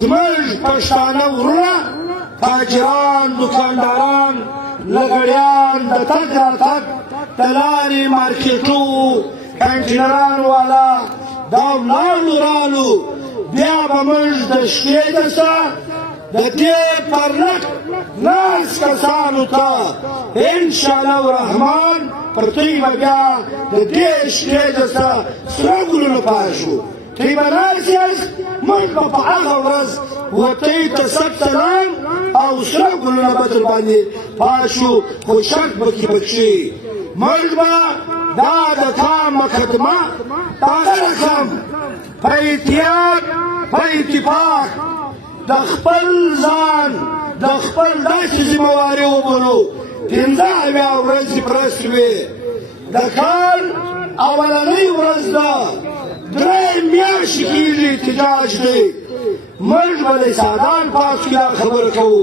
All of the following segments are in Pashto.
زموږ پښتانه وروڼه تاجران، دکانداران، لګړیان، د تګ راتګ د لارې مارکېټو کانټینران والا دا ولاړو رالو، بیا به موږ د شپې دسه د دې پرلک ناست کسانو ته انشاءالله الرحمن پر دوی به بیا د دې شپې دسه سره ګلونه پاشو. دوی به ناست یاست، موږ به په هغه ورځ وطۍ ته صد سلام او سره ګلونه به در باندې پاشو، خو شرط به کې پکښې موږ به دا د کام مقدمه په هغه رقم په احتیاط په اتفاق د خپل ځان د خپل داسې ذمهواري وبولو. 15 ورځې پوره شوې، د کال اولنۍ ورځ ده، 3 میاشتې کېږي احتجاج دی. موږ به د سادان پاس کې دا خبره کوو.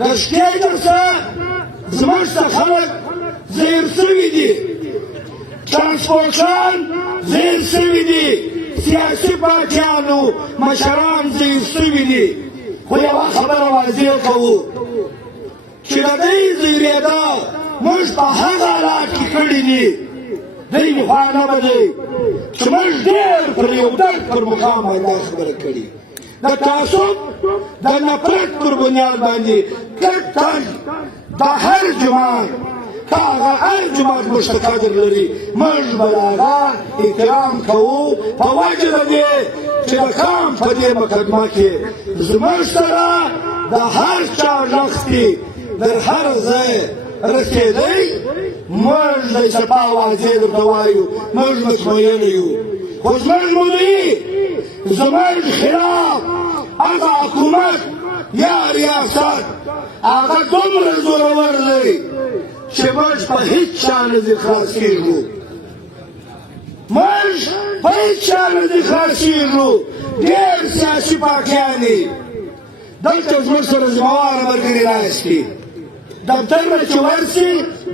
د شپې درسه زموږ څخه خلک زهر سوي دي، ترانسپورټان زهر سوي دي، سیاسي پارټیانو مشران زهر سوي دي. خو یوه خبره واضح کوو چې د دوی زهرېدا موږ په هغه حالات کې کړي دي، دوی خوا نه به دی چې موږ ډېر پر یو درد پر مقام باندې خبره کړي. د تعصب د نفرت پر بنیاد باندې کټ تګ د هر جماعت که هغه هر جماعت موږ ته قدر لري، موږ به د هغه احترام کوو په وجه د دې چې د کام په دې مقدمه کې زموږ سره د هر چا غږ دی در هر ځای رسېدی. موږ د صفا واضح درته وایو، موږ مطمئن یو، خو زموږ مدعي زموږ خلاف هغه حکومت یا ریاست هغه دومره زورور دی چې موږ په هیڅ چا نه ځي خلاصېږو، موږ په هیڅ چا نه ځي خلاصېږو. ډېر سیاسي پارټیان دي دلته زموږ سره ذمهواره ملګري ناست دي، دفتر به چې ورسي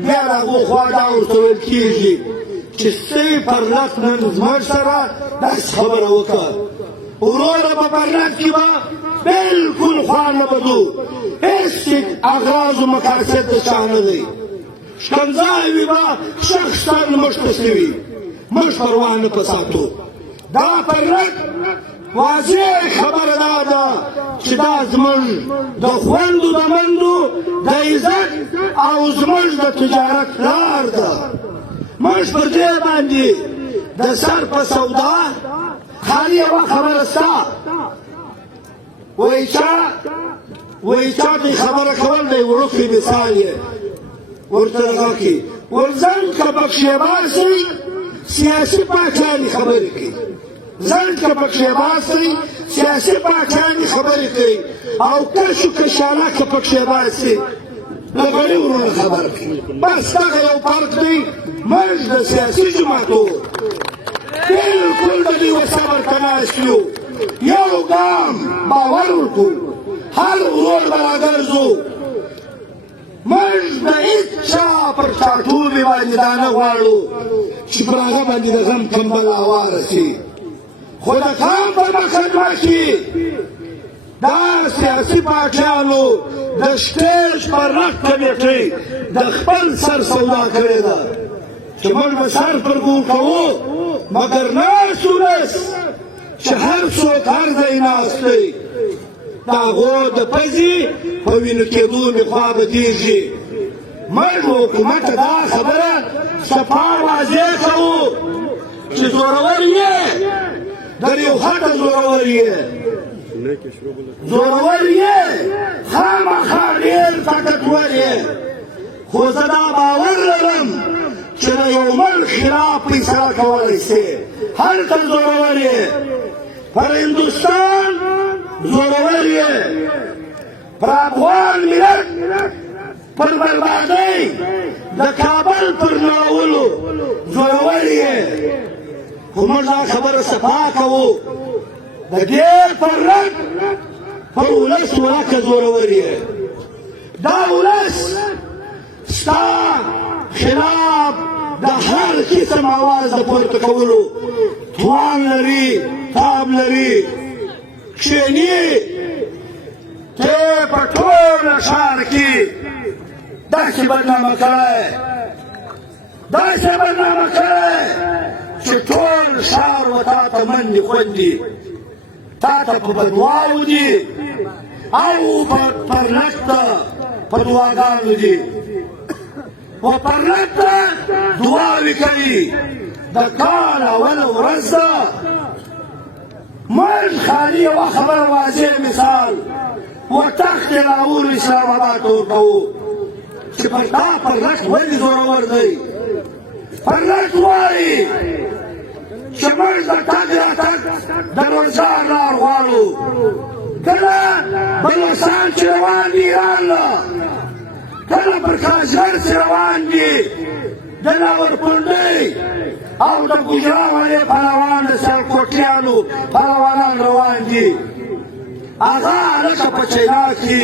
بیا د هغو خوا دا ورته ویل کېږي چې څه پرلک نن زموږ سره داسې خبره وکړه. وروره په پرلک کې به بلکل خوا نه بدو، هېڅ اغراض و مقاصد د چا نه دی. ښکنځاوې به شخصا موږ ته سوي، موږ پروا نه په ساتو. دا پرلک واضح خبره دا ده چې دا زموږ د خویندو د مندو د عزت او زموږ د تجارت لار ده. موږ پر دې باندې د سر په سودا خالي یوه خبره سته، وایي چا دې خبره کول دی وړوکی مثال یې ورته دغه کړي، ورځن که پکښې باسئ سیاسي پاچانې خبرې کوي، ځان که پکښې باسئ سیاسي پاچانې خبرې کوي، او کش و کشاله که پکښې باسئ لغړي ورونه خبره کوي. بس دغه یو فرق دی. موږ د سیاسي جماعتو بلکل د دې صبر ته ناست یو، یو ګام باور وکړو، هر ورور به راګرځو. موږ د هېڅ چا پر ټاټوبې باندې دا نه غواړو چې پر هغه باندې د غم کمبل هواره شي، خو د کام په مقدمه کې دا سیاسي پارټیانو د سټیج پر رخ کمیټۍ د خپل سر سودا کړې ده چې موږ به سر پر ګور کوو، مګر ناست ولس چې هر څوک هر ځای ناست دی د هغو د پزې په وینو کېدو مې خوا بدېږي. موږ حکومت ته دا خبره صفا واضح کوو چې زورور یې، در یو خټه زورور یې، زورور یې، خامخا ډېر طاقتور یې، خو زه دا باور لرم چې د یو ملک خلاف فیصله کولی شې. هلته زورور یې، پر هندوستان زورور یې، پر افغان ملت پر بربادۍ د کابل پر نړولو زورور یې. خو موږ دا خبره صفا کوو، د دې پرلک پر ولس ولکه زورور یې. دا ولس ستا خلاف د هر قسم اواز د پورته کولو توان لري، تاب لري. کښېني ته په ټول ښار کې داسې بدنامه کړی چې ټول ښار و تا ته منډې خوندي تا ته په بدواو دي او پرلک ته په دعاګانو دي و پرلک ته دعاوې کوي د کال اوله ورځ ده موږ خالي یوه خبره واضح مثال و تخت لاهور اسلام آباد ته ورکوو چې پر تا پرلک ولې زورور دی پرلک وایي چې موږ د تګ راتګ د روزګار لار غواړو کله بلوچستان چې روان دي ایران له کله پر کاشغر چې روان دي د راولپنډۍ او د ګوجرانوالۍ پهلوان د سیالکوټیانو پهلوانان روان دي هغه هلکه په چینا کې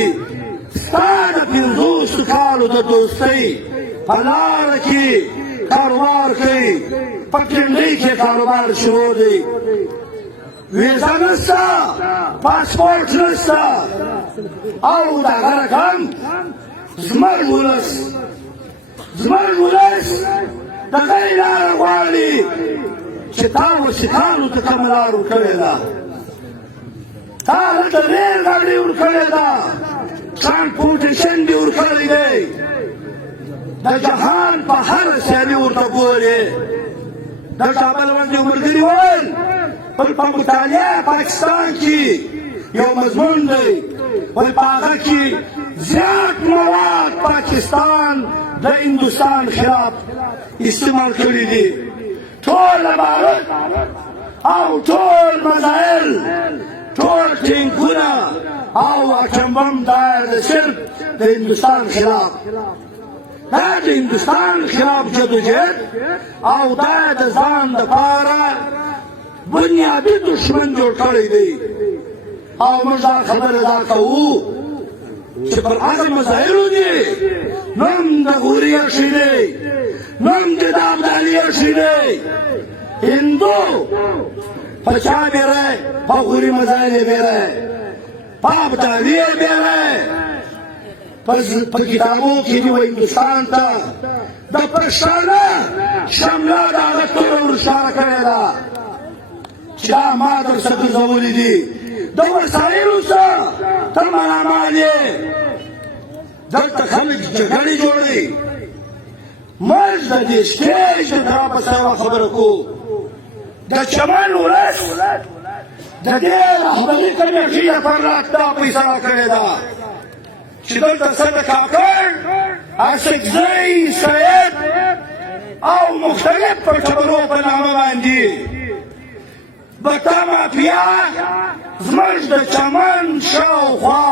ستا د 50 کالو د دوستۍ په لاره کې کاروبار کوي په کندۍ کې کاروبار شروع دی ویزا نشته پاسپورټ نشته او د هغه رقم زموږ ولس د هغې لاره غواړي چې تا وسیقانو ته کومه لار ورکړې ده تا هلته ریل ګاډۍ ورکړې ده ټرانسپورټیشن دې ورکړی دی د جهان په هره سیالي ورته ګورې د کابل غونډې ملګري وویل په مطالعه پاکستان کې یو مضمون دی وایي په هغه کې زیات مواد پاکستان د هندوستان خلاف استعمال کړي دي ټول عبارت او ټول مزایل ټول ټینکونه او اټم بم دا د صرف د هندوستان خلاف دا د هندوستان خلاف جدوجہد او دا د ځان دپاره بنیادي دشمن جوړ کړی دی او موږ دا خبره دا کوو چې پر هغه مظاهرو دي نوم د غوري ایښی دی نوم د ابدالي ایښی دی هندو په چا بیری په غوري مظاهر یې بیری په ابدالي یې بیری په کتابو کې دي و هندوستان ته د پښتانه شمله د هغه توره ورښکاره کړې ده چې دا ما درڅه ګرځولي دي د وسایلو څخه ته ملامال یې دلته خلک جګړې جوړوي موږ د دې سټیج د راپسې یوه خبره کوو د چمن ولس د دې رهبري کمیټې لپاره دا پیسه راکړې ده چې دلته څنګه کاکړ اسکزی سید او مختلف پرچمنو په نامه باندې بټا مافیا زموږ د چمن شاوخوا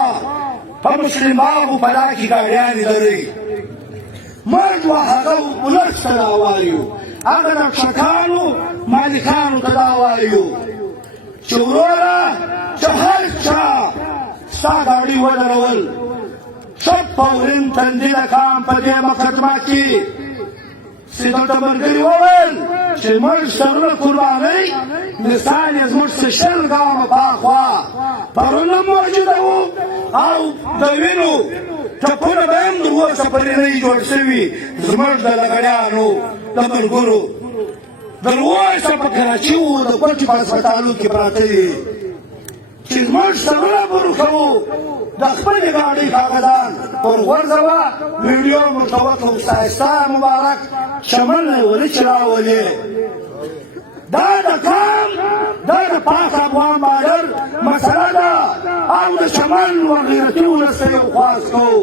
په مسلم باغو په دا کې ګاډیانې لري موږ هغه ولس ته دا وایو هغه نقشکانو مالکانو ته دا وایو چې وروره چې هر چا ستا ګاډي ودرول شب فورین تندی د کام په دې مقدمه کې چې دلته ملګري وویل چې موږ سرونه قربانۍ مثال یې زموږ څه شل ګامه پاخوا پرونه موجوده وو او د وینو ټپونه به هم تر اوسه پورې نه وي جوړ شوي زموږ د لغړیانو د ملګرو تر اوسه په کراچي وو د کوټې په هسپتالو کې پراته دي چې زموږ سرونه پرو کوو د خپلې ګاډۍ کاغذان ورغورځوه ویډیو ورته وکړو ښایسته مبارک شمل نه ولې چې راولې دا د کام دا د پاک افغان بادر مسله ده او د شمل وغیرتي ولس ته یو خواست کوو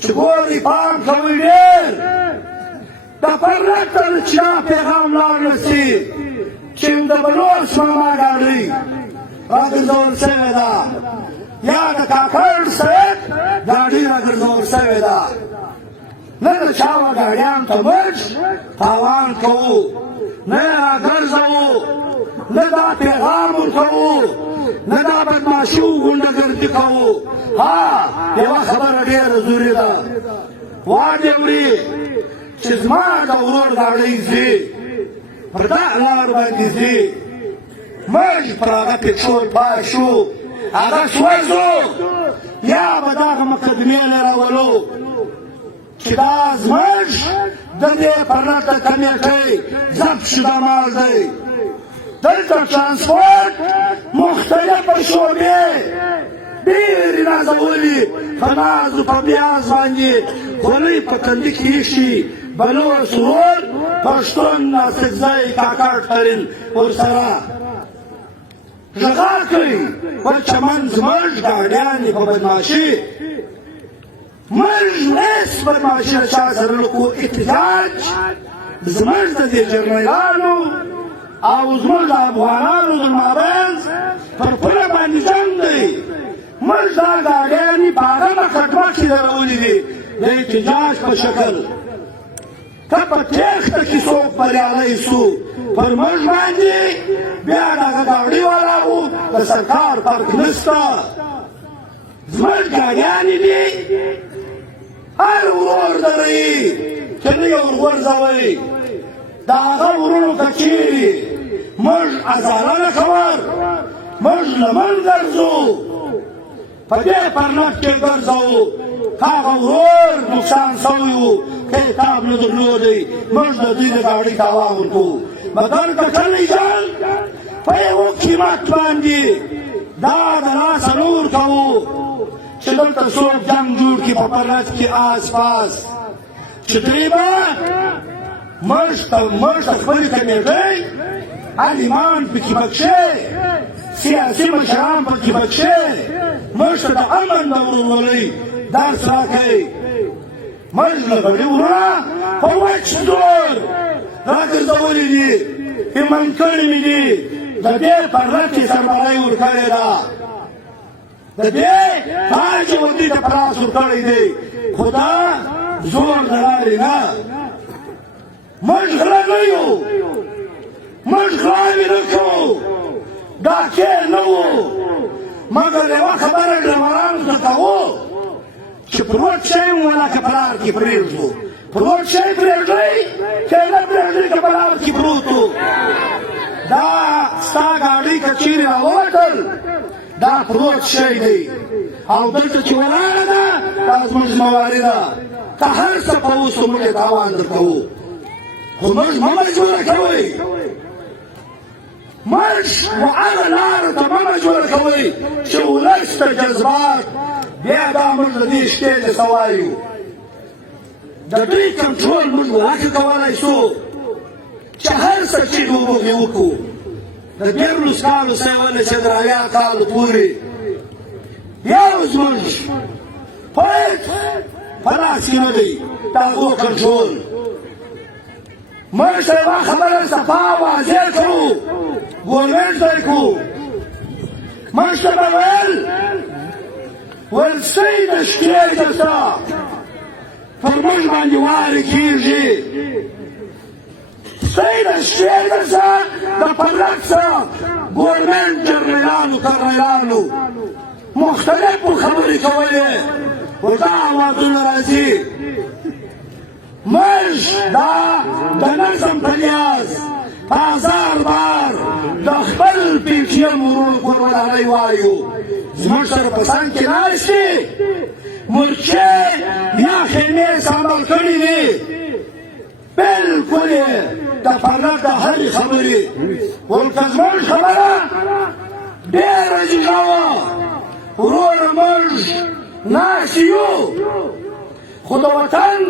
چې ګورې پام کوئ ډېر د فرنګ ته چې دا پیغام لاړ نه شي چې د بلوچ ماما ګاډۍ راګرځول شوې ده یا د کاکړ صاحب ګاډۍ راګرځول شوې ده نه د چا ګاډیانو ته موږ تاوان کوو نه یې راګرځوو نه دا پیغام ورکوو نه دا بدماشي و ګونډهګردي کوو ها یوه خبره ډېره ضروري ده وا دې وړي چې زما د ورور ګاډۍ ځي پر دا لار باندې ځي موږ پر هغه پټرول پای شو هغه سوځو یا به دغه مقدمې نه راولو چې دا زموږ د دې پرته کمیټۍ ضبط شوه مال دی دلته ترانسپورټ مختلفه شعبې ډېرې نازولي په نازو په پیاز باندې خولۍ په تندي کې ایښي بلوڅ ورور پښتون ناڅکزی کاکړ ترین ورسره غږار کوي پر چمن زموږ ګاډیانې په بدماشي موږ هېڅ بدماشي له چا سره نه کوو احتجاج زموږ د دې جرنیلانو او زموږ د افغانانو د مابینځ پر پوله باندې جنګ دی موږ دا ګاډیانې په هغه مقدمه کې درولي دي د احتجاج په شکل که په تېښته کې څوک بریالی سو پر موږ باندې بیا دغه ګاډي ولاړو د سرکار فرق نشته زموږ ګاډیانې دي هر ورور دروي چې نه یې ورغورځوئ د هغه ورونو که چېرې موږ ازاره نه کول موږ لمن ګرځو په دې پرنټ کې ګرځوو هغه ورور نقصان سوی و کتاب نه درلودی موږ د دوی د ګاډۍ تاوان ورکوو مګر که کلی جنګ په یوه قیمت باندې دا د لاسه نه ورکوو چې دلته څوک جنګ جوړ کړي په پرنټ کې آس پاس چې دوی به موږ ته خپلې کمیټۍ عالمان پکې بخښي سیاسي مشران پکې بخښي موږ ته د امن د ورورولۍ درس راکوي موږ له غړي ورونه په وچ زور راګرځولي دي ایمان کړي مې دي د دې پرلط یې سرمایه ورکړې ده د دې تاج ودې ته په لاس ورکړی دی خو دا زور د لارې نه موږ غله نه یو موږ غلاوې نه کوو ډاکې نه وو مګر یوه خبره ډرامرانو ته کوو چې پروت شی مو لکه په لار کې پرېږدو پروت شی پرېږدئ چې نه پرېږدئ که په لار کې پروت و دا ستا ګاډۍ که چېرې راووتل دا پروت شی دی او دلته چې ولاړه ده دا زموږ ذمهواري ده که هر څه په اوسو موږ یې تاوان درکوو خو موږ مه مجبوره کوئ موږ هغه لارو ته مه مجبوره کوئ چې ولس ته جذبات بیا دا موږ د دې شپې ته څه وایو د دوی کنټرول موږ ولکه کولی شو چې هر څه چې وبغې وکړو د 14 کالو څه چې تر 80 کالو پورې یو زموږ پوهېد په لاس کې نه دی د هغو کنټرول موږ ته یوه خبره صفا واضح کړو ګورنمنټ ته یې کړو موږ ته به ویل سی د شپې دلته پر موږ باندې وارې کېږي سی د شپې دلته د پرلط څخه ګورنمنټ جرنیلانو کرنیلانو مختلفو خبرې کولې خو دا اوازونه راځي موږ دا د نظم په لیاز په هزار بار د خپل پي ټي ایم ورونو قربانۍ وایو زموږ سره په څنګ کې ناستې مورچې یا خیمې سمبال کړي دي بالکل یې د پرلط د هرې خبرې ولکه زموږ خبره ډېره جګه وه وروره موږ ناست یو خو د وطن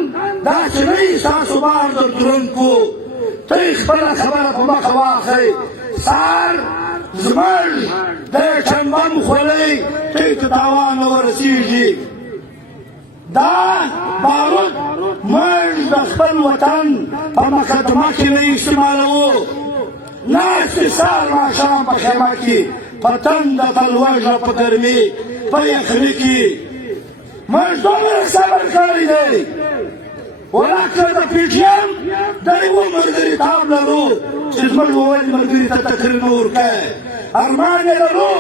دا چې نه یې ستاسو بار در دروونکو ته یې خپله خبره په مخه واخئ سهار زموږ د چنبم خولۍ ته یې ته تاوان نه ورسېږي دا بارود موږ د خپل وطن په مقدمه کې نه استعمالوو ناستې سهار ماښام په خیمه کې په تنده په لوږه په ګرمي په یخني کې موږ دومره صبر کړی دی ولکه د پي ټي ایم د یوه ملګرتاب لرو چې زموږ وویل ملګري ته تقریر نه ورکوې ارمان یې لرو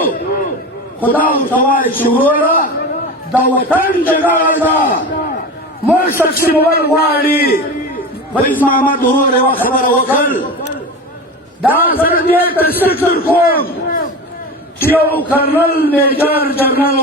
خو دا ورته وایي چې وروره د وطن جګړه ده موږ تقسیمول غواړي فیض محمد ورور یوه خبره وکړ دا زه دې تصدیق درکوم چې یو کرنل میجر جنرال